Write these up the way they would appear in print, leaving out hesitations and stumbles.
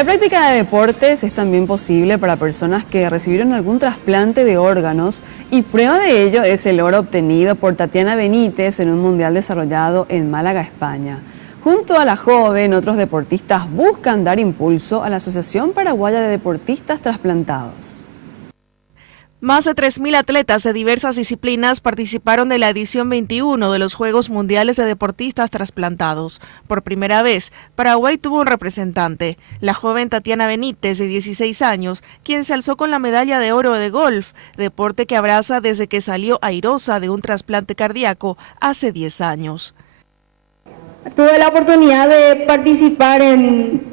La práctica de deportes es también posible para personas que recibieron algún trasplante de órganos y prueba de ello es el oro obtenido por Tatiana Benítez en un mundial desarrollado en Málaga, España. Junto a la joven, otros deportistas buscan dar impulso a la Asociación Paraguaya de Deportistas Trasplantados. Más de 3.000 atletas de diversas disciplinas participaron de la edición 21 de los Juegos Mundiales de Deportistas Trasplantados. Por primera vez, Paraguay tuvo un representante, la joven Tatiana Benítez, de 16 años, quien se alzó con la medalla de oro de golf, deporte que abraza desde que salió airosa de un trasplante cardíaco hace 10 años. Tuve la oportunidad de participar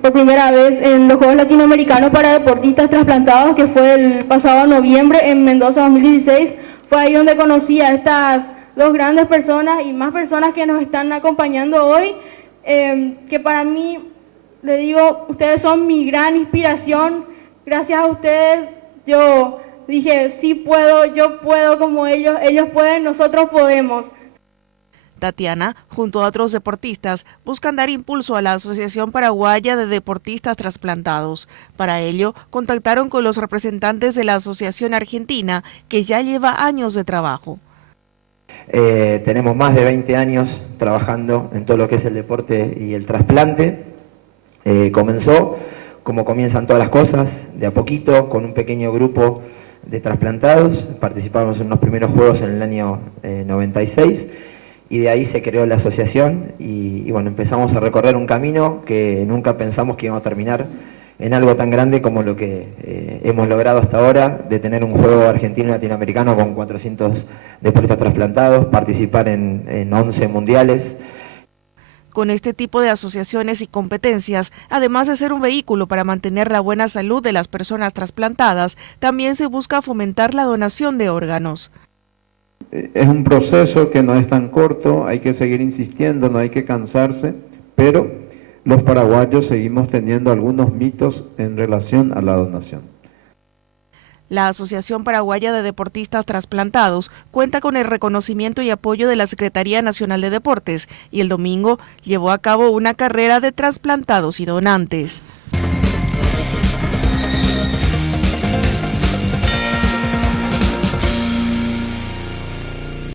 por primera vez en los Juegos Latinoamericanos para Deportistas Trasplantados, que fue el pasado noviembre en Mendoza 2016. Fue ahí donde conocí a estas dos grandes personas y más personas que nos están acompañando hoy, que para mí, le digo, ustedes son mi gran inspiración. Gracias a ustedes yo dije, sí puedo, yo puedo como ellos pueden, nosotros podemos. Tatiana, junto a otros deportistas, buscan dar impulso a la Asociación Paraguaya de Deportistas Trasplantados. Para ello, contactaron con los representantes de la Asociación Argentina, que ya lleva años de trabajo. Tenemos más de 20 años trabajando en todo lo que es el deporte y el trasplante. Comenzó, como comienzan todas las cosas, de a poquito, con un pequeño grupo de trasplantados. Participamos en los primeros juegos en el año 96. Y de ahí se creó la asociación y bueno, empezamos a recorrer un camino que nunca pensamos que íbamos a terminar en algo tan grande como lo que hemos logrado hasta ahora, de tener un juego argentino y latinoamericano con 400 deportistas trasplantados, participar en 11 mundiales. Con este tipo de asociaciones y competencias, además de ser un vehículo para mantener la buena salud de las personas trasplantadas, también se busca fomentar la donación de órganos. Es un proceso que no es tan corto, hay que seguir insistiendo, no hay que cansarse, pero los paraguayos seguimos teniendo algunos mitos en relación a la donación. La Asociación Paraguaya de Deportistas Trasplantados cuenta con el reconocimiento y apoyo de la Secretaría Nacional de Deportes y el domingo llevó a cabo una carrera de trasplantados y donantes.